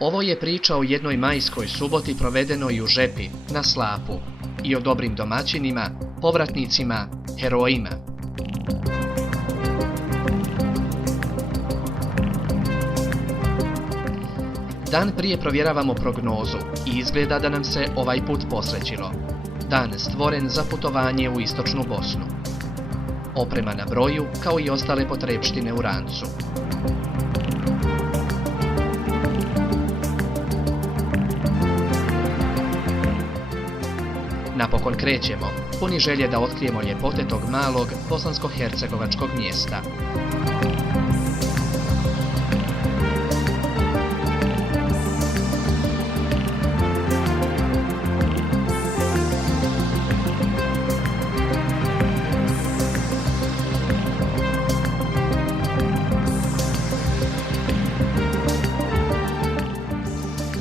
Ovo je priča o jednoj majskoj suboti provedenoj u Žepi, na slapu, i o dobrim domaćinima, povratnicima, herojima. Dan prije provjeravamo prognozu i izgleda da nam se ovaj put posrećilo. Dan stvoren za putovanje u istočnu Bosnu. Oprema na broju, kao i ostale potrepštine u rancu. Napokon krećemo, puni želje da otkrijemo ljepote tog malog bosansko-hercegovačkog mjesta.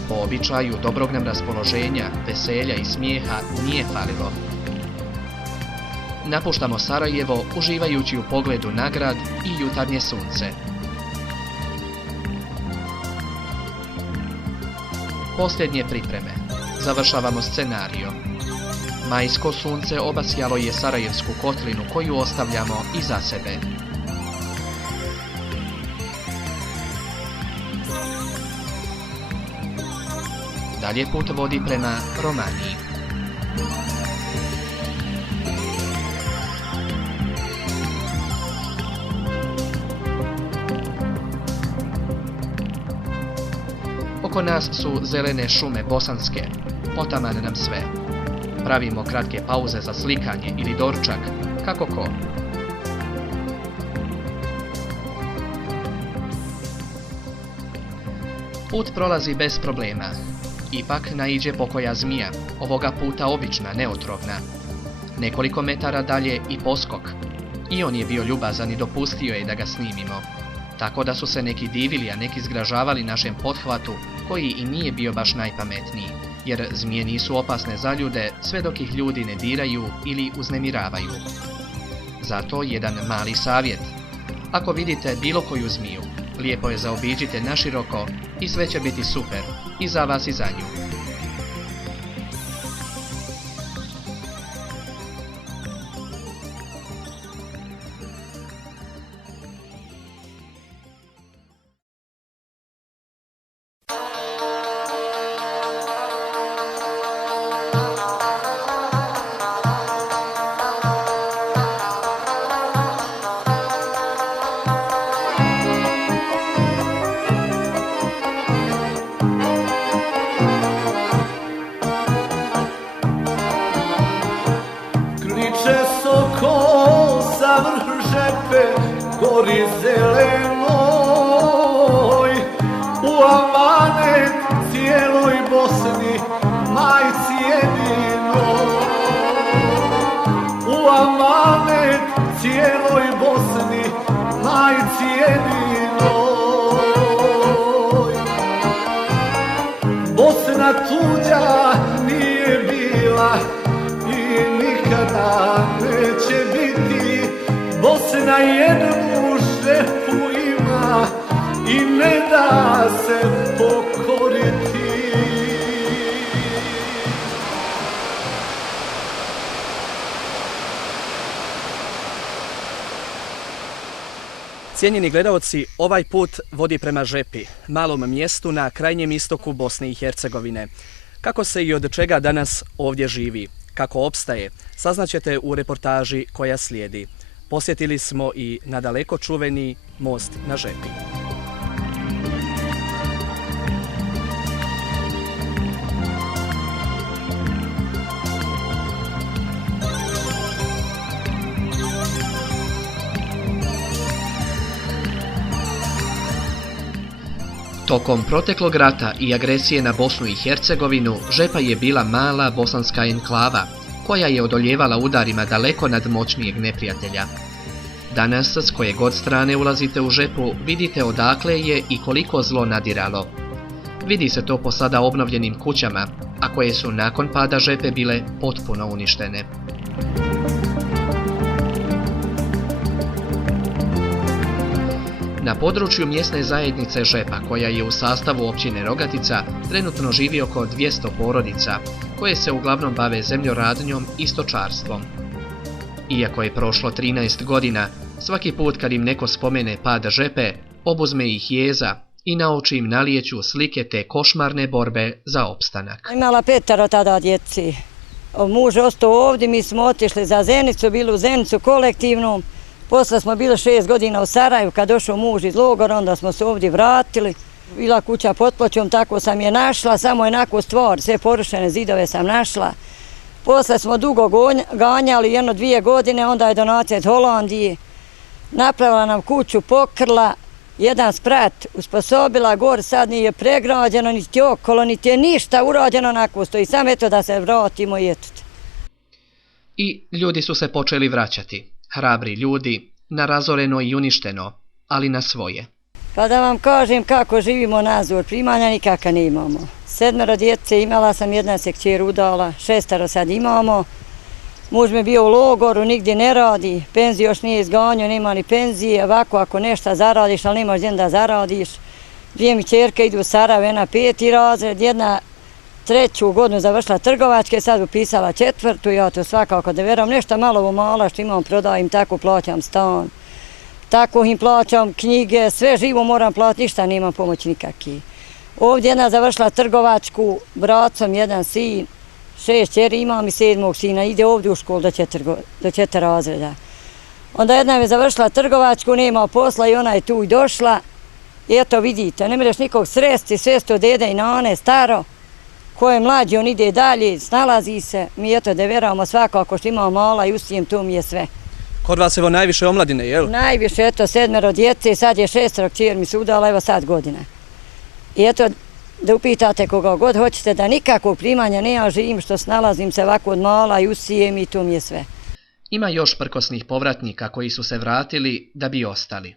Po običaju dobrog nam raspoloženja, veselja i smijeha nije falilo. Napuštamo Sarajevo uživajući u pogledu na grad i jutarnje sunce. Posljednje pripreme. Završavamo scenario. Majsko sunce obasjalo je Sarajevsku kotlinu koju ostavljamo iza sebe. Dalje put vodi prema Romaniji. Oko nas su zelene šume bosanske, potaman nam sve. Pravimo kratke pauze za slikanje ili doručak, kako ko. Put prolazi bez problema. Ipak naiđe pokoja zmija, ovoga puta obična, neotrovna. Nekoliko metara dalje i poskok. I on je bio ljubazan i dopustio je da ga snimimo. Tako da su se neki divili, a neki zgražavali našem pothvatu, koji i nije bio baš najpametniji, jer zmije nisu opasne za ljude sve dok ih ljudi ne diraju ili uznemiravaju. Zato jedan mali savjet. Ako vidite bilo koju zmiju, lijepo je zaobiđite naširoko i sve će biti super, i za vas i za nju. Gori zelenoj, u amanet cijeloj Bosni, majci jedinoj. U amanet cijeloj Bosni, majci jedinoj. Bosna tuđa nije bila i nikada neće biti. Bosna jednu žepu ima i ne da se pokoriti. Cijenjeni gledaoci, ovaj put vodi prema Žepi, malom mjestu na krajnjem istoku Bosne i Hercegovine. Kako se i od čega danas ovdje živi, kako opstaje, saznaćete u reportaži koja slijedi. Posjetili smo i nadaleko čuveni most na Žepi. Tokom proteklog rata i agresije na Bosnu i Hercegovinu, Žepa je bila mala bosanska enklava, koja je odoljevala udarima daleko nadmoćnijeg neprijatelja. Danas, s koje god strane ulazite u Žepu, vidite odakle je i koliko zlo nadiralo. Vidi se to po sada obnovljenim kućama, a koje su nakon pada Žepe bile potpuno uništene. Na području mjesne zajednice Žepa, koja je u sastavu općine Rogatica, trenutno živi oko 200 porodica, koje se uglavnom bave zemljoradnjom i stočarstvom. Iako je prošlo 13 godina, svaki put kad im neko spomene pad Žepe, obuzme ih jeza i na oči im nalijeću slike te košmarne borbe za opstanak. Imala 5 tada djeci. Muž ostao ovdje, mi smo otišli za Zenicu, bili u Zenicu kolektivno. Posle smo bili 6 godina u Sarajevu, kad došao muž iz logora, onda smo se ovdje vratili. Bila kuća pod pločom, tako sam je našla, samo jednako stvar, sve porušene zidove sam našla. Posle smo dugo ganjali, 1-2 godine, onda je donacija iz Holandije. Napravila nam kuću, pokrla, jedan sprat usposobila, gore sad nije pregrađeno, niti okolo, niti je ništa urađeno, onako stoji, samo eto da se vratimo i eto. I ljudi su se počeli vraćati. Hrabri ljudi, na razoreno i uništeno, ali na svoje. Pa da vam kažem kako živimo nazor, primanja nikaka ne imamo. 7 djece imala sam, jedna se kćer udala, 6 sad imamo. Muž mi je bio u logoru, nigdje ne radi, penziju još nije izganio, nema ni penzije, ovako ako nešto zaradiš, ali nemaš gdje da zaradiš. 2 mi kćerke idu u Sarajevo, jedna 5. razred, jedna 3. godinu završila trgovačke, sad upisala 4. ja to svakako da veram, nešto malo mala što imam, prodajem, tako plaćam stan. Tako im plaćam knjige, sve živo moram platiti, ništa nemam pomoć nikakvi. Ovdje jedna završila trgovačku, bracom jedan sin, 6 kćeri imam i 7. sina, ide ovdje u školu do 4 razreda. Onda jedna je završila trgovačku, nema posla i ona je tu i došla. I eto vidite, ne možeš nikog sresti, sve sto dede i nane, staro. Ko je mlađi, on ide dalje, snalazi se. Mi eto da veramo svakako što imamo mala i ustijem, tu mi je sve. Kod vas evo najviše omladine, jel? Najviše, eto 7 djece, sad je 6 kćer mi se udala, evo sad godina. I eto, da upitate koga god hoćete, da nikakvog primanja nema, živim što snalazim se ovako od mala i usijem i tu mi je sve. Ima još prkosnih povratnika koji su se vratili da bi ostali.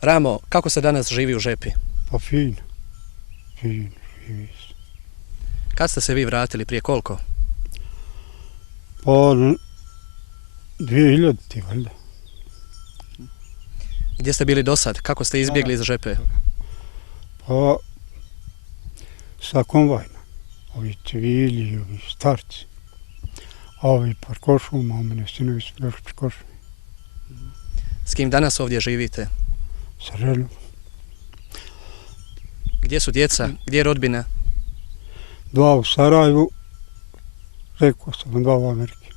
Ramo, kako se danas živi u Žepi? Pa fino, živi se. Kad ste se vi vratili, prije koliko? Pa 2000, valjda. Gdje ste bili do sad? Kako ste izbjegli iz Žepe? Pa sa konvojima, ovi civili, ovi starci, a ovi par košuma, a mene sinovi su došli par košuma. S kim danas ovdje živite? Sa ženom. Gdje su djeca? Gdje je rodbina? 2 u Sarajevu, rekao sam, 2 u Ameriki.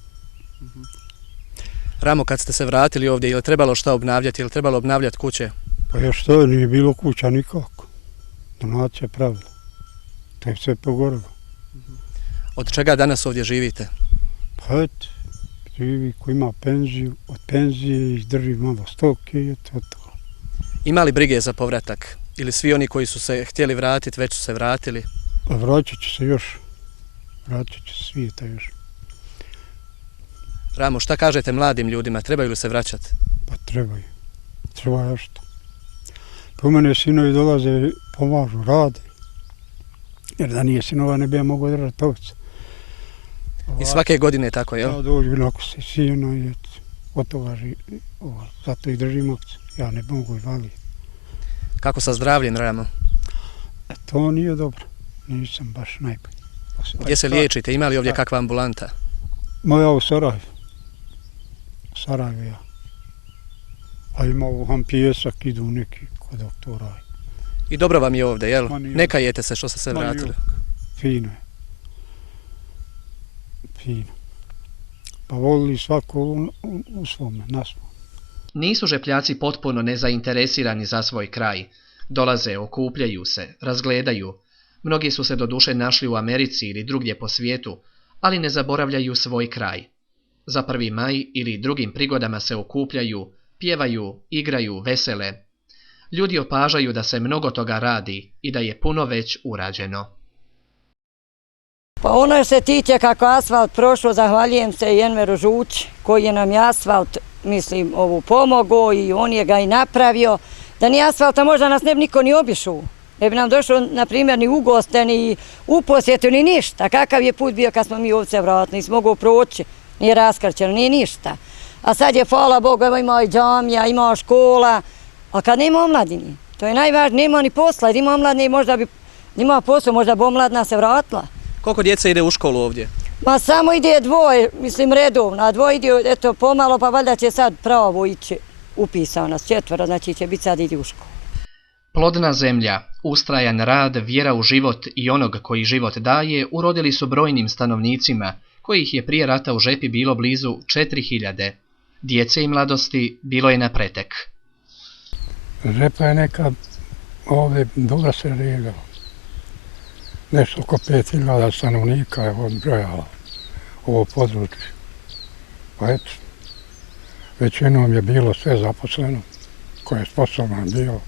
Ramo, kad ste se vratili ovdje, je li trebalo šta obnavljati, je li trebalo obnavljati kuće? Pa još to nije bilo kuća nikako. Donacija pravila. To je sve pogorilo. Od čega danas ovdje živite? Pa eto, živi ko ima penziju, od penzije izdrži malo stoke i eto od toga. Ima li brige za povratak? Ili svi oni koji su se htjeli vratiti, već su se vratili? A vraćat će se još. Vraćat će se svijeta još. Ramo, šta kažete mladim ljudima? Trebaju li se vraćati? Pa trebaju. Treba još to. Po mene sinovi dolaze, pomažu, rade. Jer da nije sinova ne bi ja mogao držati ovce. I svake godine tako, jel? Ja dođu nakon se sijeno i od toga zato i držim ovce. Ja ne mogu i valiti. Kako sa zdravljem, Ramo? To nije dobro. Nisam baš najbolji. Gdje se liječite? Ima li ovdje kakva ambulanta? Moja u Sarajevu. Sarajevo ja. A ima u Hampijesak, idu neki kod doktora. I dobro vam je ovdje, jel? Ne kajete se što ste se vratili? Fino je. Fino. Pa volili svako u svome, na svom. Nisu Žepljaci potpuno nezainteresirani za svoj kraj. Dolaze, okupljaju se, razgledaju. Mnogi su se doduše našli u Americi ili drugdje po svijetu, ali ne zaboravljaju svoj kraj. Za 1. maj ili drugim prigodama se okupljaju, pjevaju, igraju, vesele. Ljudi opažaju da se mnogo toga radi i da je puno već urađeno. Pa ono se tiče kako asfalt prošlo, zahvaljujem se Enveru Žuć koji je nam je asfalt, mislim, ovu pomogao i on je ga i napravio. Da nije asfalta možda nas ne bi niko ni obišao. Ne bi nam došlo, na primjer, ni u goste, ni u posjetu, ni ništa. Kakav je put bio kad smo mi ovce vratili, nismo mogli proći, nije raskrčeno, nije ništa. A sad je, hvala Bogu, evo ima i džamija, ima škola, A kad nema omladini, to je najvažnije, nema ni posla, jer ima omladine, možda bi imao posao, možda bi omladina se vratila. Koliko djece ide u školu ovdje? Ma samo ide dvoje, mislim redovno, a dvoje ide, eto, pomalo, pa valjda će sad pravo ići upisano, s 4, znači će biti sad ide u školu. Plodna zemlja, ustrajan rad, vjera u život i onog koji život daje urodili su brojnim stanovnicima, kojih je prije rata u Žepi bilo blizu 4000. Djece i mladosti bilo je na pretek. Žepa je nekad ovdje dobro se živjela. Nešto oko 5000 stanovnika je odbrojala ovo područje. Pa eto, većinom je bilo sve zaposleno, koje je sposobno bilo.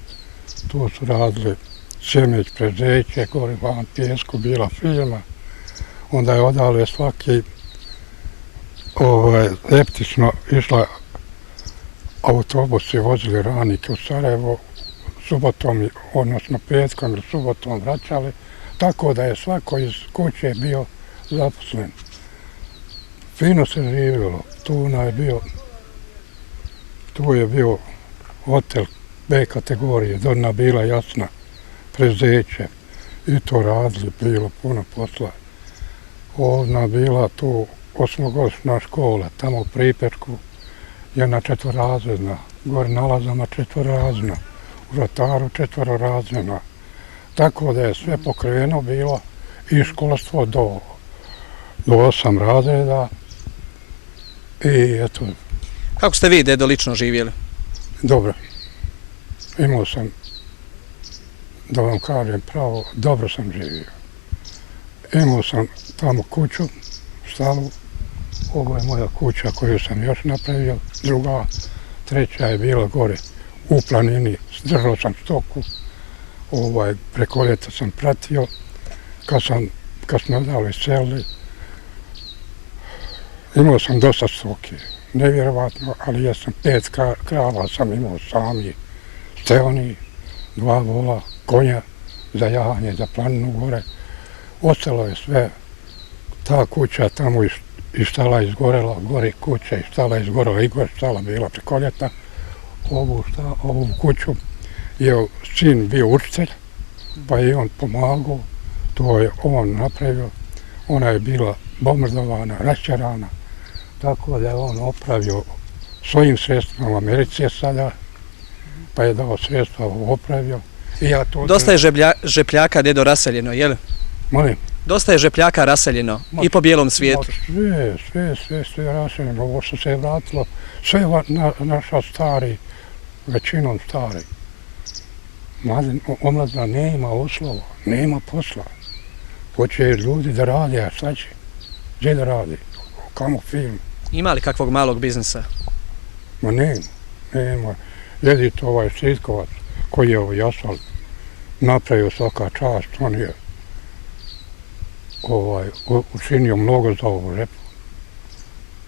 Tu su radili Sjemeć, Prezeće, gore van Pijesku bila firma. Onda je odale svaki leptično išla autobusi, vozili radnike u Sarajevo, subotom, odnosno petkom ili subotom vraćali, tako da je svako iz kuće bio zaposlen. Fino se živjelo, tu je bio hotel B kategorije, Dorna bila Jasna, Prezeće, i to radili, bilo puno posla. Ovdje bila tu 8-godišnja škola, tamo u Pripečku, jedna 4-razredna, gore na Lazama 4-razredna, u Rataru 4-razredna. Tako da je sve pokriveno bilo i školstvo do 8 razreda. I eto. Kako ste vi, dedo, lično živjeli? Dobro. Imao sam, da vam kažem pravo, dobro sam živio. Imao sam tamo kuću, stalu. Ovo je moja kuća koju sam još napravio. Druga, treća je bila gore u planini. Držao sam stoku. Preko ljeta sam pratio. Kad smo dali seli, imao sam dosta stoke. Nevjerovatno, ali ja sam 5 krava sam imao sami. Steoni, 2 vola, konja za jahanje, za planinu gore. Ostalo je sve. Ta kuća tamo i štala izgorela, gore kuća i štala izgorela, i gore štala bila preko ljeta. Ovu kuću je sin bio učitelj, pa je on pomagao, to je on napravio. Ona je bila bombardovana, raščarana, tako da je on opravio svojim sredstvima u Americi je sada, pa je dao sredstva, opravio. Dosta je žepljaka, dedo, raseljeno, je li? Molim? Dosta je žepljaka raseljeno i po bijelom svijetu. Sve raseljeno. Ovo što se je vratilo, sve naša stari, većinom stari. Omladina nema uslova, nema posla. Hoće ljudi da radi, a šta će? Gdje da radi? Kamo film? Ima li kakvog malog biznisa? Ma nema. Jedito ovaj Štitkovac koji je ovaj asfalt napravio svaka čast, on je učinio mnogo za ovu Žepu,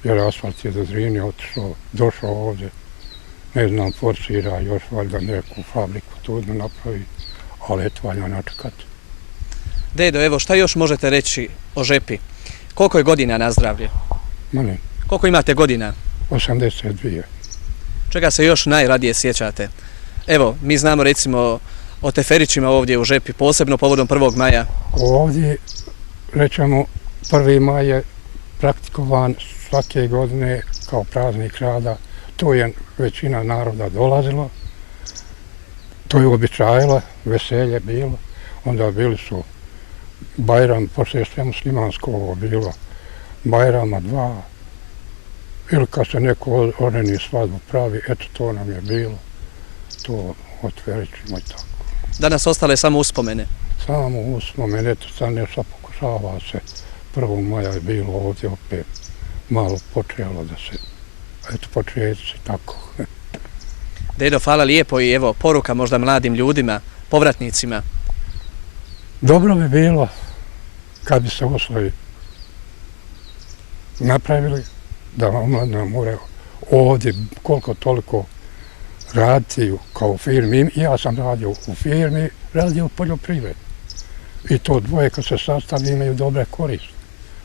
jer asfalt je do Drini otišao, došao ovdje, ne znam, forsira još valjda neku fabriku tu da napravi, ali eto valja načekati. Dedo, evo, šta još možete reći o Žepi? Koliko je godina na zdravlje? Molim? Koliko imate godina? 82. Čega se još najradije sjećate? Evo, mi znamo recimo o teferićima ovdje u Žepi, posebno povodom 1. maja. Ovdje, rećemo, 1. maj je praktikovan svake godine kao praznik rada. Tu je većina naroda dolazila, to je uobičajilo, veselje bilo. Onda bili su Bajram, poslije sve muslimansko ovo bilo, Bajrama 2, ili kad se neko oženi svadbu pravi, eto to nam je bilo, to otverićemo i tako. Danas ostale samo uspomene? Samo uspomene, eto sad nešto pokušava se, 1. maja je bilo ovdje opet malo počelo da se, eto početi tako. Dedo, hvala lijepo i evo poruka možda mladim ljudima, povratnicima. Dobro bi bilo kad bi se uslovi napravili, da omladina mora ovdje koliko toliko raditi kao u firmi. Ja sam radio u firmi, radio u poljoprivredi. I to dvoje kad se sastavi imaju dobre koriste.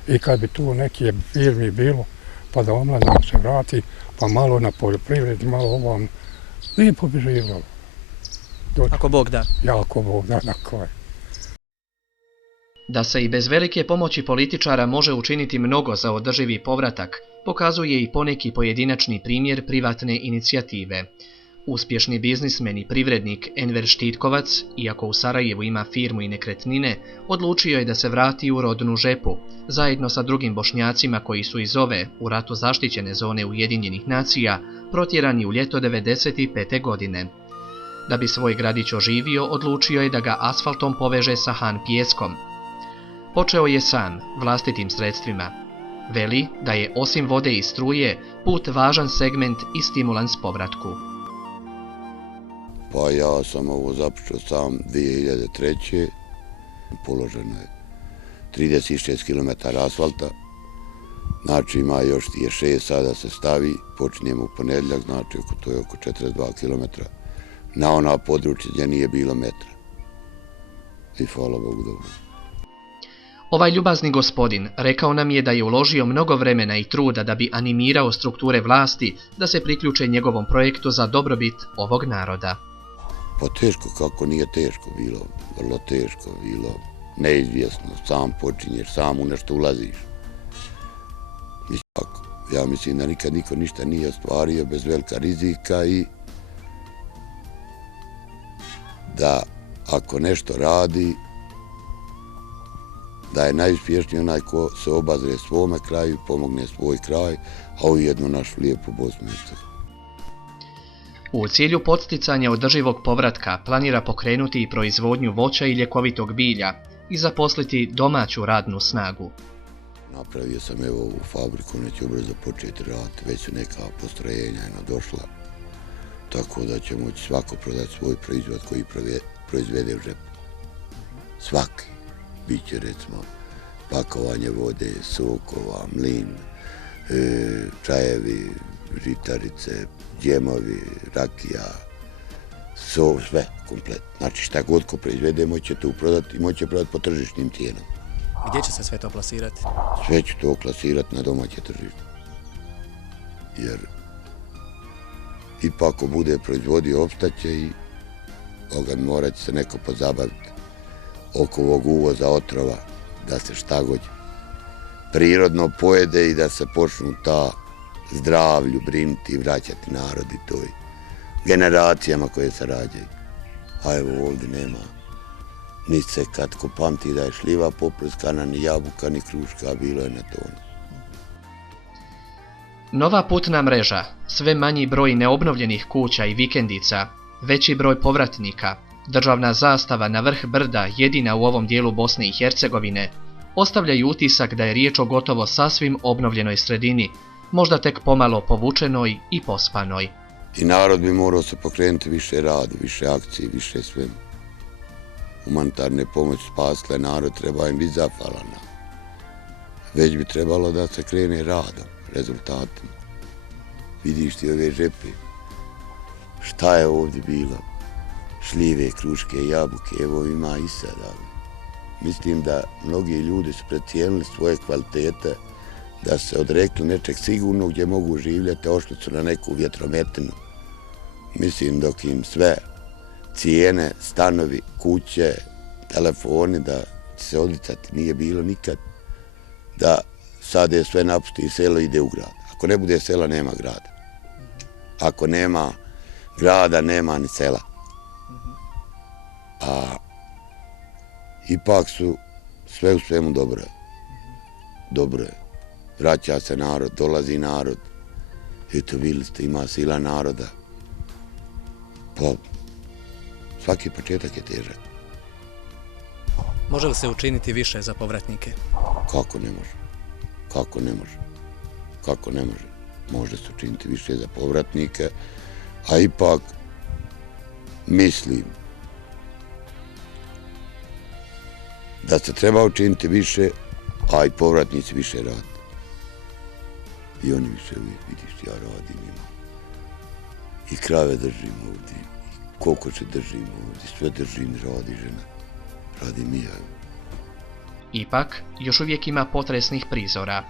I kad bi tu neke firmi bilo, pa da omladina se vrati, pa malo na poljoprivredi, malo ovom, lijepo bi živjelo. doći. Ako Bog da. Jako Bog da, tako je. Da se i bez velike pomoći političara može učiniti mnogo za održivi povratak, pokazuje i poneki pojedinačni primjer privatne inicijative. Uspješni biznismen i privrednik Enver Štitkovac, iako u Sarajevu ima firmu i nekretnine, odlučio je da se vrati u rodnu Žepu, zajedno sa drugim Bošnjacima koji su iz ove, u ratu zaštićene zone Ujedinjenih nacija, protjerani u ljeto 1995. godine. Da bi svoj gradić oživio, odlučio je da ga asfaltom poveže sa Han pijeskom. Počeo je sam, vlastitim sredstvima. Veli da je osim vode i struje, put važan segment i stimulans povratku. Pa ja sam ovo započeo sam 2003. Položeno je 36 km asfalta. Znači ima još tije 6 sada se stavi, počinjemo u ponedjeljak, znači to je oko 42 km. Na ona područja gdje nije bilo metra. I hvala Bogu dobro. Ovaj ljubazni gospodin rekao nam je da je uložio mnogo vremena i truda da bi animirao strukture vlasti da se priključe njegovom projektu za dobrobit ovog naroda. Pa teško kako nije teško bilo, vrlo teško bilo, neizvjesno, sam počinješ, sam u nešto ulaziš. Ja mislim da nikad niko ništa nije ostvario bez velika rizika i da ako nešto radi, da je najuspješniji onaj ko se obazre svome kraju, pomogne svoj kraj, a ujedno našu lijepu Bosnu i Hercegovinu. U cilju podsticanja održivog povratka planira pokrenuti i proizvodnju voća i ljekovitog bilja i zaposliti domaću radnu snagu. Napravio sam evo ovu fabriku, neće ubrzo početi raditi, već su neka postrojenja došla, tako da će moći svako prodati svoj proizvod koji proizvede u Žepu. Svaki. Biće recimo pakovanje vode, sokova, mlin, čajevi, žitarice, džemovi, rakija, sve komplet. Znači šta god ko proizvede moće to prodati i moće prodati po tržišnim cijenama. Gdje će se sve to plasirati? Sve će to plasirati na domaće tržište. Jer ipak ako bude proizvodio opstaće i morat će se neko pozabaviti oko ovog uvoza otrova, da se šta god prirodno pojede i da se počnu ta zdravlju brinuti i vraćati narodi toj generacijama koje se rađaju. A evo ovdje nema ni se kad ko pamti da je šljiva poprskana, ni jabuka, ni kruška, bilo je na tonu. Nova putna mreža, sve manji broj neobnovljenih kuća i vikendica, veći broj povratnika, državna zastava na vrh brda jedina u ovom dijelu Bosne i Hercegovine, ostavljaju utisak da je riječ o gotovo sasvim obnovljenoj sredini, možda tek pomalo povučenoj i pospanoj. I narod bi morao se pokrenuti više radu, više akcije, više svemu. Humanitarne pomoći spasle narod, treba im biti zahvalana. Već bi trebalo da se krene radom, rezultatima. Vidiš ti ove Žepe, šta je ovdje bilo? Šljive, kruške, jabuke, evo ima i sada. Mislim da mnogi ljudi su precijenili svoje kvalitete, da se odrekli nečeg sigurnog gdje mogu živjeti, ošli su na neku vjetrometinu. Mislim dok im sve cijene, stanovi, kuće, telefoni, da će se odicati, nije bilo nikad, da sad je sve napusti i selo ide u grad. Ako ne bude sela, nema grada. Ako nema grada, nema ni sela. A ipak su sve u svemu dobro. Dobro je. Vraća se narod, dolazi narod. Eto, vidjeli ste, ima sila naroda. Pa, svaki početak je težak. Može li se učiniti više za povratnike? Kako ne može? Kako ne može? Kako ne može? Može se učiniti više za povratnike, a ipak mislim da se treba učiniti više, a i povratnici više rade. I oni više uvijek, vidiš, ja radim, imam. I krave držim ovdje, i kokoče držim ovdje, sve držim, radi žena. Radim i ja. Ipak, još uvijek ima potresnih prizora.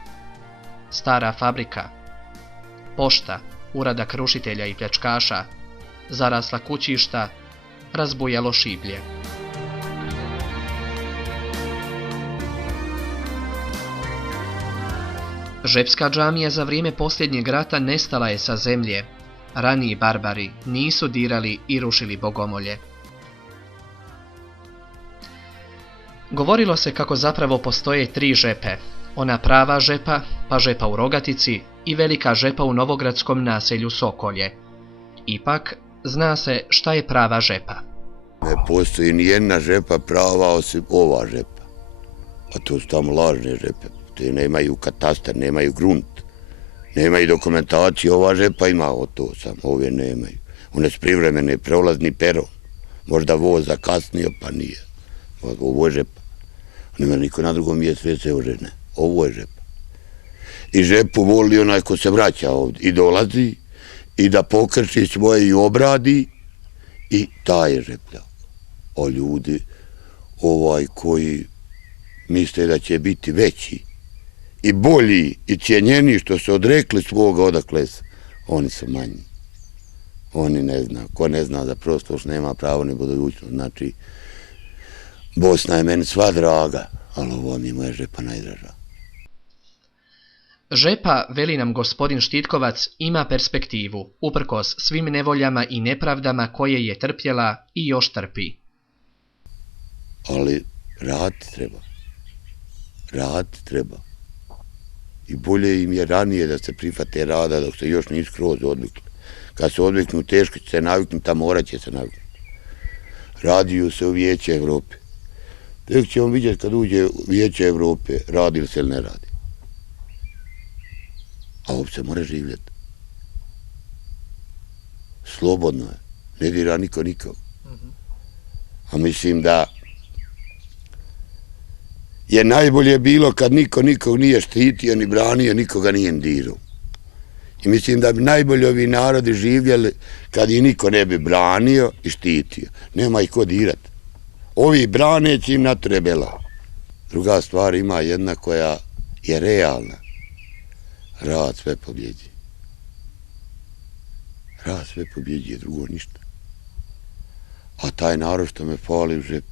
Stara fabrika, pošta, uradak rušitelja i pljačkaša, zarasla kućišta, razbujalo šiblje. Žepska džamija za vrijeme posljednjeg rata nestala je sa zemlje. Raniji barbari nisu dirali i rušili bogomolje. Govorilo se kako zapravo postoje 3 žepe. Ona prava žepa, pa žepa u Rogatici i velika žepa u novogradskom naselju Sokolje. Ipak, zna se šta je prava žepa. Ne postoji ni jedna žepa prava osim ova žepa. A to su tamo lažne žepe. Te nemaju katastar, nemaju grunt, nemaju dokumentaciju. Ova žepa ima to sam, ove nemaju. One su privremene, prolazni peron. Možda voz zakasnio, pa nije. Ovo je žepa. Nema niko na drugom mjestu, već se ožene. Ovo je žepa. I žepu voli onaj ko se vraća ovdje i dolazi i da pokrši svoje i obradi i taj je žeplja. O ljudi koji misle da će biti veći i bolji i cijenjeni što su odrekli svoga odakle su, oni su manji. Oni ne zna. Ko ne zna za prošlost nema pravo ni budućnost. Znači, Bosna je meni sva draga, ali ovo mi je moja žepa najdraža. Žepa, veli nam gospodin Štitkovac, ima perspektivu, uprkos svim nevoljama i nepravdama koje je trpjela i još trpi. Ali raditi treba. Raditi treba. I bolje im je ranije da se prihvate rada dok se još nisu skroz odvikli. Kad se odviknu teško će se naviknuti, a morat će se naviknuti. Radiju se u Vijeće Evrope. Tek ćemo vidjeti kad uđe u Vijeće Evrope, radi li se ili ne radi. A ovdje se mora živjeti. Slobodno je. Ne dira niko nikog. A mislim da je najbolje bilo kad niko nikog nije štitio ni branio, nikoga nije dirao. I mislim da bi najbolje ovi narodi živjeli kad ih niko ne bi branio i štitio. Nema ih ko dirati. Ovi braneći im natrebela. Druga stvar ima jedna koja je realna. Rad sve pobjeđuje. Rad sve pobjeđuje, drugo ništa. A taj narod što me fali u žep,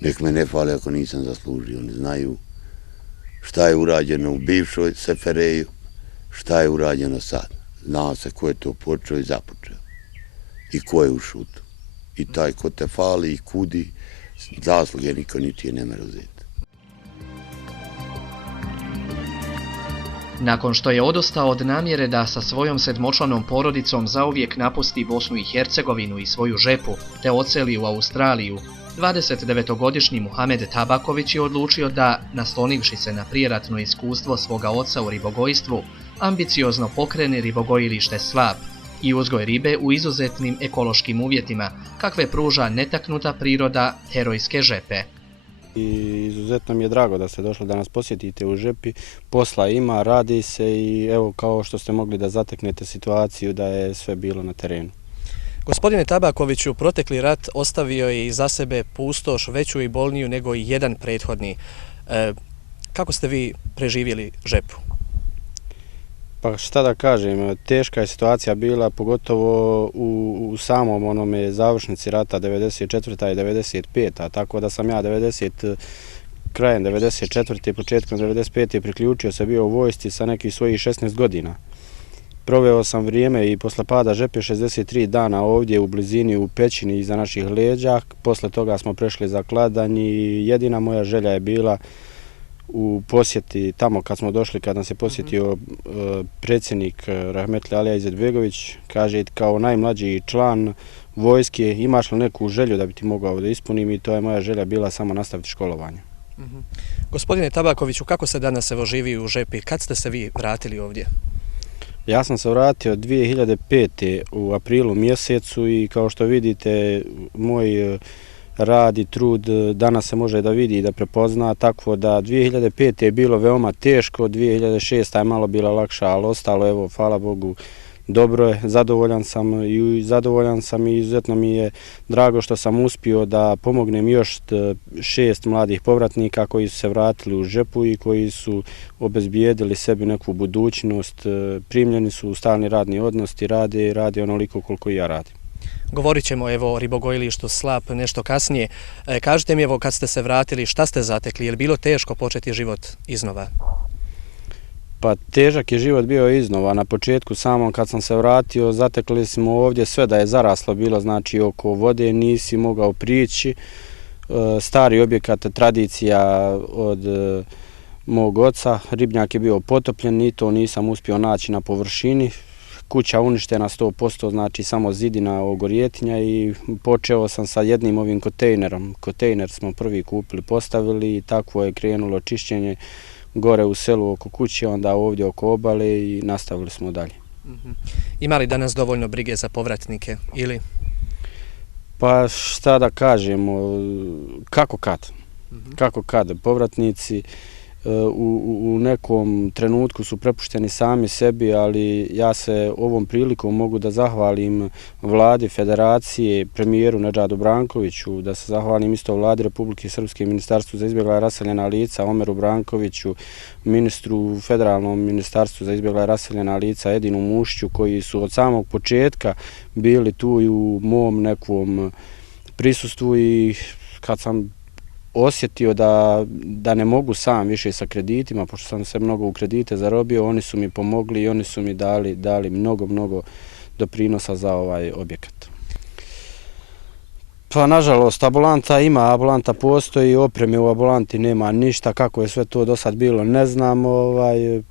nek me ne fali ako nisam zaslužio. Oni znaju šta je urađeno u bivšoj Sefereju, šta je urađeno sad. Zna se ko je to počeo i započeo. I ko je ušao u to. I taj ko te fali i kudi, zasluge niko niti je ne mere uzeti. Nakon što je odustao od namjere da sa svojom 7-članom porodicom zauvijek napusti Bosnu i Hercegovinu i svoju žepu, te odseli u Australiju, 29-godišnji Muhamed Tabaković je odlučio da, naslonivši se na prijeratno iskustvo svoga oca u ribogojstvu, ambiciozno pokrene ribogojilište Slap i uzgoj ribe u izuzetnim ekološkim uvjetima, kakve pruža netaknuta priroda herojske žepe. I izuzetno mi je drago da ste došli da nas posjetite u žepi. Posla ima, radi se i evo kao što ste mogli da zateknete situaciju da je sve bilo na terenu. Gospodine Tabakoviću, protekli rat ostavio je iza sebe pustoš veću i bolniju nego i jedan prethodni. Kako ste vi preživjeli žepu? Pa šta da kažem, teška je situacija bila, pogotovo u samom onome završnici rata 94. i 95. Tako da sam ja krajem 94. i početkom 95. priključio se bio u vojsci sa nekih svojih 16 godina. Proveo sam vrijeme i posle pada žepe 63 dana ovdje u blizini u pećini iza naših leđa. Posle toga smo prešli za Kladanj i jedina moja želja je bila u posjeti tamo kad smo došli, kad nas je posjetio predsjednik Rahmetli Alija Izetbegović, kaže kao najmlađi član vojske imaš li neku želju da bi ti mogao da ispunim i to je moja želja bila samo nastaviti školovanje. Gospodine Tabakoviću, kako se danas evo živi u žepi? Kad ste se vi vratili ovdje? Ja sam se vratio 2005. u aprilu mjesecu i kao što vidite moj rad i trud danas se može da vidi i da prepozna, tako da 2005. je bilo veoma teško, 2006. je malo bila lakša, ali ostalo, evo, hvala Bogu, dobro je, zadovoljan sam i izuzetno mi je drago što sam uspio da pomognem još 6 mladih povratnika koji su se vratili u žepu i koji su obezbijedili sebi neku budućnost, primljeni su u stalni radni odnos i rade onoliko koliko i ja radim. Govorit ćemo evo o ribogojilištu Slap nešto kasnije. Kažite mi evo kad ste se vratili šta ste zatekli, je li bilo teško početi život iznova? Pa težak je život bio iznova. Na početku samom kad sam se vratio zatekli smo ovdje sve da je zaraslo bilo, znači oko vode nisi mogao prići. Stari objekat, tradicija od mog oca, ribnjak je bio potopljen i to nisam uspio naći na površini. Kuća uništena 100%, znači samo zidina ogorjetinja i počeo sam sa jednim ovim kontejnerom. Kontejner smo prvi kupili, postavili i tako je krenulo čišćenje gore u selu oko kuće, onda ovdje oko obale i nastavili smo dalje. Ima li danas dovoljno brige za povratnike ili? Pa šta da kažemo, kako kad? Kako kad? Povratnici u nekom trenutku su prepušteni sami sebi, ali ja se ovom prilikom mogu da zahvalim vladi Federacije, premijeru Nedžadu Brankoviću, da se zahvalim isto vladi Republike Srpske, Ministarstvu za izbjegla i raseljena lica, Omeru Brankoviću, ministru Federalnom ministarstvu za izbjegla i raseljena lica, Edinu Mušću, koji su od samog početka bili tu i u mom nekom prisustvu i kad sam osjetio da ne mogu sam više sa kreditima, pošto sam se mnogo u kredite zarobio, oni su mi pomogli i oni su mi dali mnogo doprinosa za ovaj objekat. Pa nažalost, ambulanta ima, ambulanta postoji, opreme u ambulanti nema ništa, kako je sve to do sad bilo ne znam,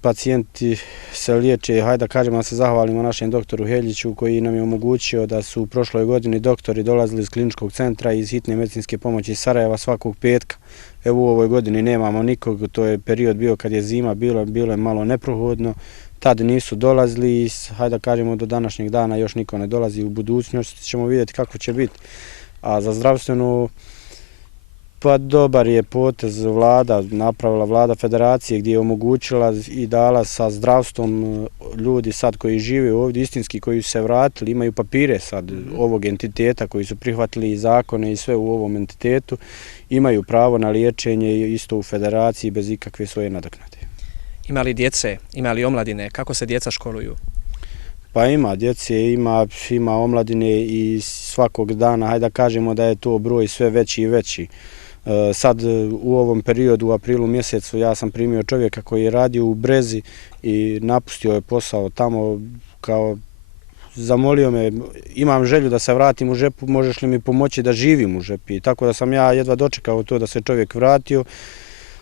pacijenti se liječe, hajde da kažemo da se zahvalimo našem doktoru Heljiću koji nam je omogućio da su u prošloj godini doktori dolazili iz kliničkog centra i iz hitne medicinske pomoći iz Sarajeva svakog petka. Evo u ovoj godini nemamo nikog, to je period bio kad je zima, bilo je malo neprohodno, tad nisu dolazili i hajde da kažemo do današnjeg dana još niko ne dolazi, u budućnosti ćemo vidjeti kako će biti. A za zdravstvenu, pa dobar je potez vlada, napravila vlada Federacije gdje je omogućila i dala sa zdravstvom ljudi sad koji žive ovdje, istinski koji su se vratili, imaju papire sad ovog entiteta koji su prihvatili i zakone i sve u ovom entitetu, imaju pravo na liječenje isto u Federaciji bez ikakve svoje nadoknade. Ima li djece, ima li omladine, kako se djeca školuju? Pa ima djece, ima omladine i svakog dana, hajde da kažemo da je to broj sve veći i veći. Sad u ovom periodu, u aprilu mjesecu, ja sam primio čovjeka koji je radio u Brezi i napustio je posao tamo, kao zamolio me, imam želju da se vratim u Žepu, možeš li mi pomoći da živim u Žepi. Tako da sam ja jedva dočekao to da se čovjek vratio,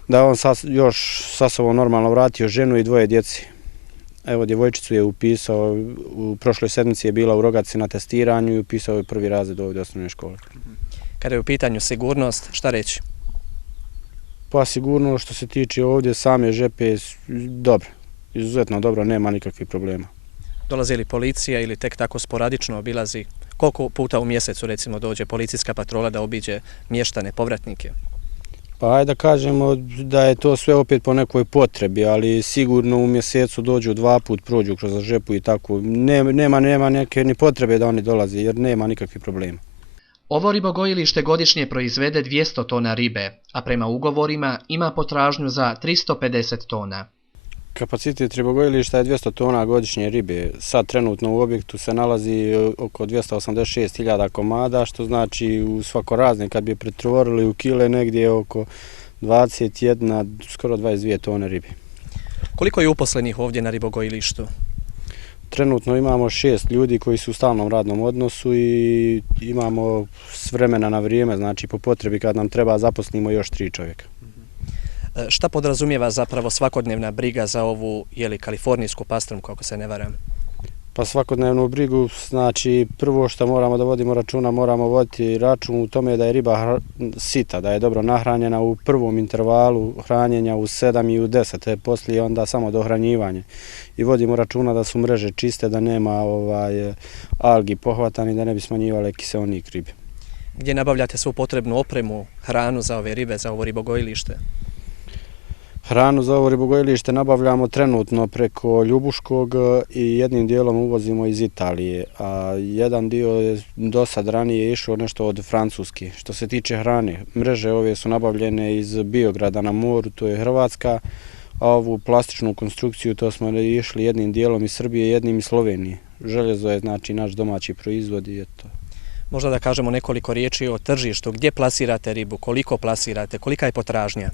da on još sa sobom normalno vratio ženu i dvoje djece. Evo, djevojčicu je upisao, u prošloj sedmici je bila u Rogaci na testiranju i upisao je prvi razred ovdje osnovne škole. Kada je u pitanju sigurnost, šta reći? Pa sigurno što se tiče ovdje same Žepe, dobro, izuzetno dobro, nema nikakvih problema. Dolazi li policija ili tek tako sporadično obilazi? Koliko puta u mjesecu recimo dođe policijska patrola da obiđe mještane, povratnike? Pa ajde da kažemo da je to sve opet po nekoj potrebi, ali sigurno u mjesecu dođu 2 puta, prođu kroz Žepu i tako. Nema neke ni potrebe da oni dolaze jer nema nikakvih problema. Ovo ribogojilište godišnje proizvede 200 tona ribe, a prema ugovorima ima potražnju za 350 tona. Kapacitet ribogojilišta je 200 tona godišnje ribe. Sad trenutno u objektu se nalazi oko 286.000 komada, što znači u svakorazne kad bi pretvorili u kile negdje oko 21, skoro 22 tone ribe. Koliko je uposlenih ovdje na ribogojilištu? Trenutno imamo 6 ljudi koji su u stalnom radnom odnosu i imamo s vremena na vrijeme, znači po potrebi kad nam treba zaposlimo još 3 čovjeka. Šta podrazumijeva zapravo svakodnevna briga za ovu kalifornijsku pastrmku, ako se ne varam? Pa svakodnevnu brigu, znači prvo što moramo da vodimo računa, moramo voditi račun u tome da je riba sita, da je dobro nahranjena u prvom intervalu hranjenja u 7 i u 10, poslije onda samo dohranjivanje. I vodimo računa da su mreže čiste, da nema algi pohvatani, da ne bi smanjivale kiseonik ribe. Gdje nabavljate svu potrebnu opremu, hranu za ove ribe, za ovo ribogojilište? Hranu za ovo ribogojilište nabavljamo trenutno preko Ljubuškog i jednim dijelom uvozimo iz Italije, a jedan dio je do sad ranije išao nešto od Francuske. Što se tiče hrane, mreže ove su nabavljene iz Biograda na moru, to je Hrvatska, a ovu plastičnu konstrukciju to smo išli jednim dijelom iz Srbije, jednim iz Slovenije. Željezo je znači naš domaći proizvod i eto. Možda da kažemo nekoliko riječi o tržištu. Gdje plasirate ribu, koliko plasirate, kolika je potražnja?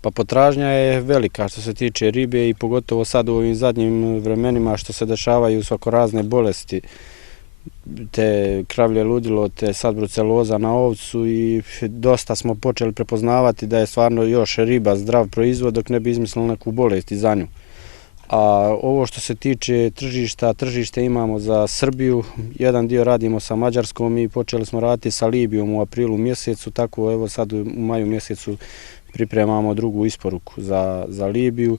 Pa potražnja je velika što se tiče ribe i pogotovo sad u ovim zadnjim vremenima što se dešavaju svakorazne bolesti, te kravlje ludilo, te sad bruceloza na ovcu i dosta smo počeli prepoznavati da je stvarno još riba zdrav proizvod dok ne bi izmislili neku bolest za nju. A ovo što se tiče tržišta, tržište imamo za Srbiju, jedan dio radimo sa Mađarskom i počeli smo raditi sa Libijom u aprilu mjesecu, tako evo sad u maju mjesecu pripremamo drugu isporuku za Libiju.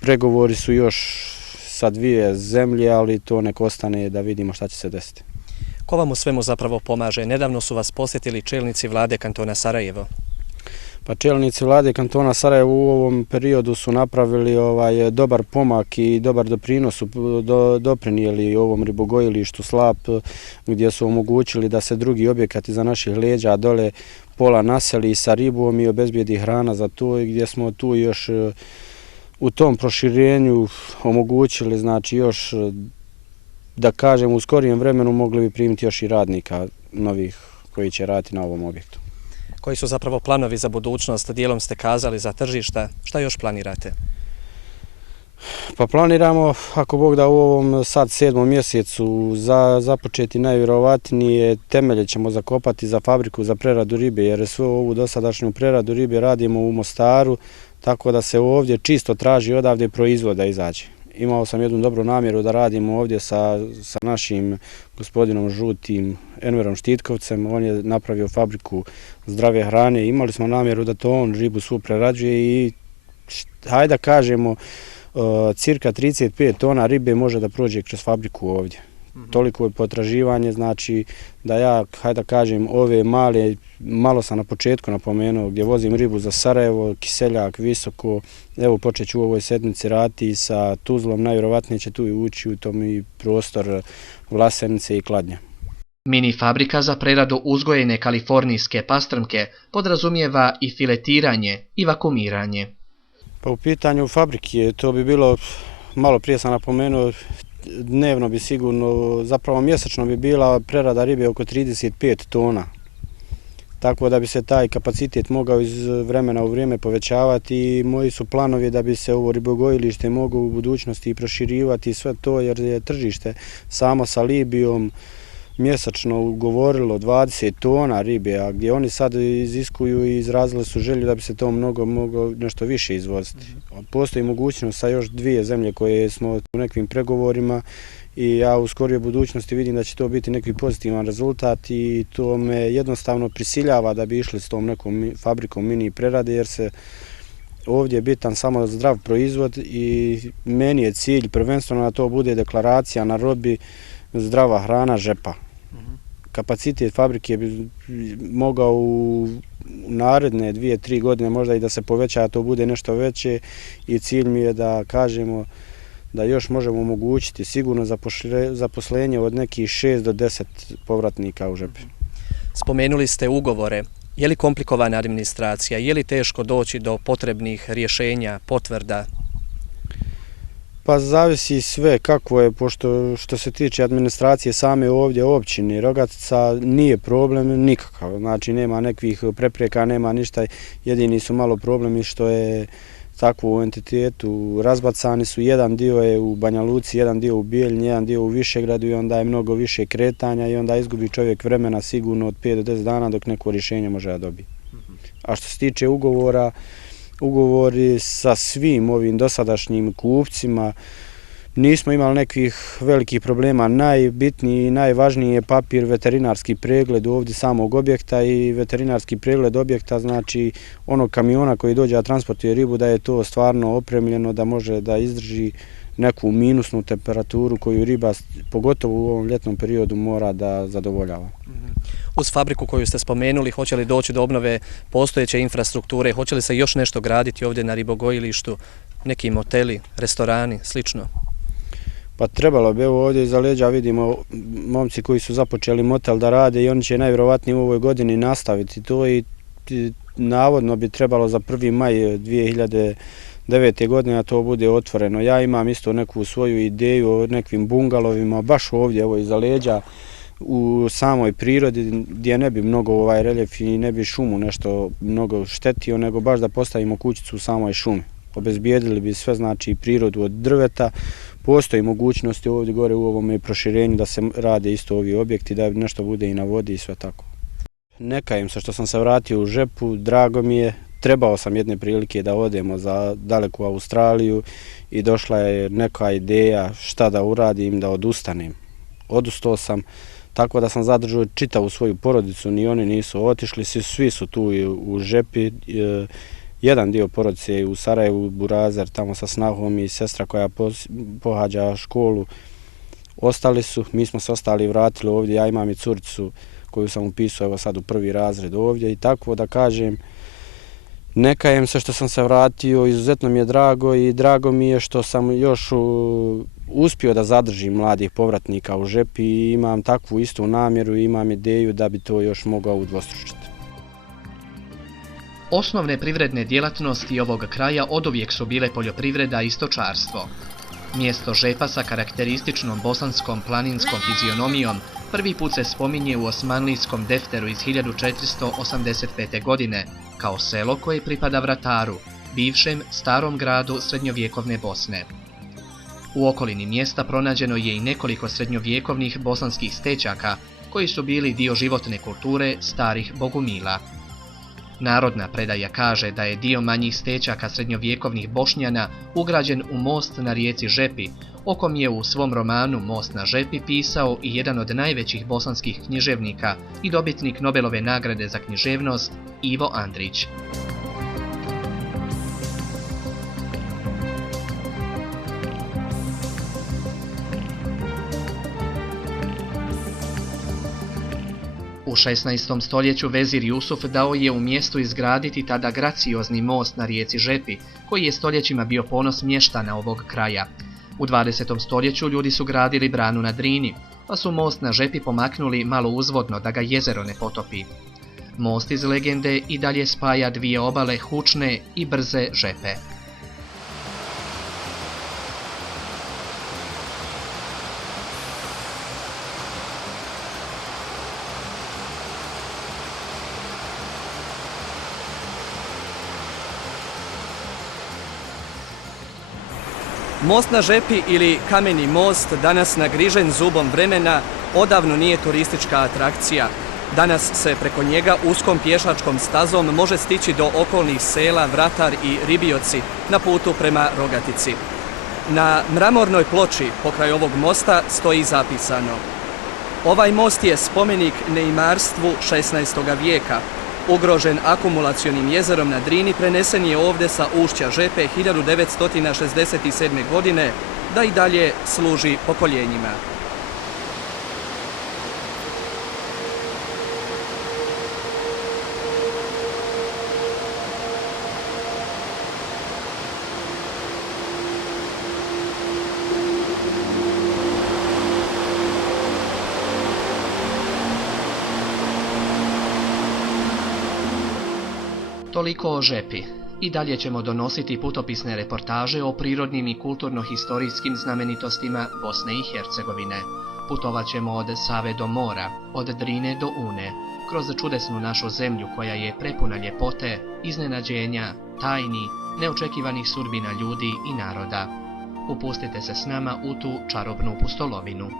Pregovori su još sa dvije zemlje, ali to nek ostane da vidimo šta će se desiti. Ko vam u svemu zapravo pomaže? Nedavno su vas posjetili čelnici vlade kantona Sarajevo. Pa čelnici vlade kantona Sarajevo u ovom periodu su napravili dobar pomak i dobar doprinos su doprinijeli ovom ribogojilištu Slap, gdje su omogućili da se drugi objekat iza naših leđa dole pola naseli sa ribom i obezbijedi hrana za to i gdje smo tu još u tom proširenju omogućili, znači još da kažem u skorijem vremenu mogli bi primiti još i radnika novih koji će raditi na ovom objektu. Koji su zapravo planovi za budućnost? Dijelom ste kazali za tržišta. Šta još planirate? Pa planiramo, ako Bog da, u ovom sad 7. mjesecu započeti najvjerovatnije temelje ćemo zakopati za fabriku za preradu ribe, jer svu ovu dosadašnju preradu ribe radimo u Mostaru, tako da se ovdje čisto traži odavde proizvod da izađe. Imao sam jednu dobru namjeru da radimo ovdje sa našim gospodinom Žutim Enverom Štitkovcem. On je napravio fabriku zdrave hrane. Imali smo namjeru da to on ribu svu prerađuje i hajde da kažemo cirka 35 tona ribe može da prođe kroz fabriku ovdje. Toliko je potraživanje, znači da ja, hajde da kažem, ove male, malo sam na početku napomenuo, gdje vozim ribu za Sarajevo, Kiseljak, Visoko, evo počet ću u ovoj sedmici raditi sa Tuzlom, najvjerovatnije će tu i ući u tom i prostor Vlasenice i Kladnja. Mini fabrika za preradu uzgojene kalifornijske pastrmke podrazumijeva i filetiranje i vakumiranje. Pa u pitanju fabrike to bi bilo, malo prije sam napomenuo, dnevno bi sigurno, zapravo mjesečno bi bila prerada ribe oko 35 tona. Tako da bi se taj kapacitet mogao iz vremena u vrijeme povećavati i moji su planovi da bi se ovo ribogojilište moglo u budućnosti proširivati i sve to, jer je tržište samo sa Libijom mjesečno ugovorilo 20 tona ribe, a gdje oni sad iziskuju i izrazili su želju da bi se to moglo nešto više izvoziti. Postoji mogućnost sa još dvije zemlje koje smo u nekim pregovorima i ja u skorijoj budućnosti vidim da će to biti neki pozitivan rezultat i to me jednostavno prisiljava da bi išli s tom nekom fabrikom mini prerade, jer se ovdje je bitan samo zdrav proizvod i meni je cilj prvenstveno da to bude deklaracija na robi zdrava hrana žepa. Kapacitet fabrike bi mogao u naredne 2-3 godine možda i da se poveća, a to bude nešto veće i cilj mi je da kažemo da još možemo omogućiti sigurno zaposlenje od nekih 6 do 10 povratnika u žepi. Spomenuli ste ugovore. Je li komplikovana administracija? Je li teško doći do potrebnih rješenja, potvrda? Pa zavisi sve kako je, pošto što se tiče administracije same ovdje općine Rogatica nije problem nikakav, znači nema nekih prepreka, nema ništa, jedini su malo problemi što je tako u entitetu razbacani su, jedan dio je u Banja Luci, jedan dio u Bijeljini, jedan dio u Višegradu i onda je mnogo više kretanja i onda izgubi čovjek vremena sigurno od 5 do 10 dana dok neko rješenje može da dobije. A što se tiče ugovora, ugovori sa svim ovim dosadašnjim kupcima, nismo imali nekih velikih problema. Najbitniji i najvažniji je papir veterinarski pregled ovdje samog objekta i veterinarski pregled objekta, znači onog kamiona koji dođe da transportuje ribu, da je to stvarno opremljeno, da može da izdrži neku minusnu temperaturu koju riba, pogotovo u ovom ljetnom periodu, mora da zadovoljava. Uz fabriku koju ste spomenuli, hoće li doći do obnove postojeće infrastrukture, hoće li se još nešto graditi ovdje na ribogojilištu, neki moteli, restorani, slično? Pa trebalo bi, evo ovdje iza leđa vidimo momci koji su započeli motel da rade i oni će najvjerovatnije u ovoj godini nastaviti to i navodno bi trebalo za 1. maj 2009. godine da to bude otvoreno. Ja imam isto neku svoju ideju o nekim bungalovima, baš ovdje evo iza leđa u samoj prirodi gdje ne bi mnogo reljef i ne bi šumu nešto mnogo štetio, nego baš da postavimo kućicu u samoj šumi. Obezbijedili bi sve, znači prirodu od drveta. Postoji mogućnosti ovdje gore u ovome proširenju da se rade isto ovi objekti, da nešto bude i na vodi i sve tako. Ne kajem se što sam se vratio u Žepu, drago mi je. Trebao sam jedne prilike da odemo za daleku Australiju i došla je neka ideja šta da uradim, da odustanem. Odustao sam, tako da sam zadržao čitavu svoju porodicu, ni oni nisu otišli, svi su tu u Žepi. Jedan dio porodice je u Sarajevu, Burazer, tamo sa snahom i sestra koja pohađa školu. Ostali su, mi smo se ostali vratili ovdje, ja imam i curicu koju sam upisao evo sad u 1. razred ovdje i tako da kažem, ne kajem se što sam se vratio, izuzetno mi je drago i drago mi je što sam još uspio da zadržim mladih povratnika u Žepi i imam takvu istu namjeru i imam ideju da bi to još mogao udvostručiti. Osnovne privredne djelatnosti ovog kraja oduvijek su bile poljoprivreda i stočarstvo. Mjesto Žepa sa karakterističnom bosanskom planinskom fizionomijom prvi put se spominje u osmanlijskom defteru iz 1485. godine kao selo koje pripada Vrataru, bivšem starom gradu srednjovjekovne Bosne. U okolini mjesta pronađeno je i nekoliko srednjovjekovnih bosanskih stećaka koji su bili dio životne kulture starih bogumila. Narodna predaja kaže da je dio manjih stećaka srednjovjekovnih Bošnjana ugrađen u most na rijeci Žepi, o kom je u svom romanu Most na Žepi pisao i jedan od najvećih bosanskih književnika i dobitnik Nobelove nagrade za književnost Ivo Andrić. U 16. stoljeću vezir Jusuf dao je u mjestu izgraditi tada graciozni most na rijeci Žepi, koji je stoljećima bio ponos mještana ovog kraja. U 20. stoljeću ljudi su gradili branu na Drini, pa su most na Žepi pomaknuli malo uzvodno da ga jezero ne potopi. Most iz legende i dalje spaja dvije obale hučne i brze Žepe. Most na Žepi ili kameni most, danas nagrižen zubom vremena, odavno nije turistička atrakcija. Danas se preko njega uskom pješačkom stazom može stići do okolnih sela Vratar i Ribioci na putu prema Rogatici. Na mramornoj ploči pokraj ovog mosta stoji zapisano: ovaj most je spomenik neimarstvu 16. vijeka. Ugrožen akumulacionim jezerom na Drini, prenesen je ovdje sa ušća Žepe 1967. godine, da i dalje služi pokoljenjima. Toliko o Žepi. I dalje ćemo donositi putopisne reportaže o prirodnim i kulturno-historijskim znamenitostima Bosne i Hercegovine. Putovat ćemo od Save do mora, od Drine do Une, kroz čudesnu našu zemlju koja je prepuna ljepote, iznenađenja, tajni, neočekivanih sudbina ljudi i naroda. Upustite se s nama u tu čarobnu pustolovinu.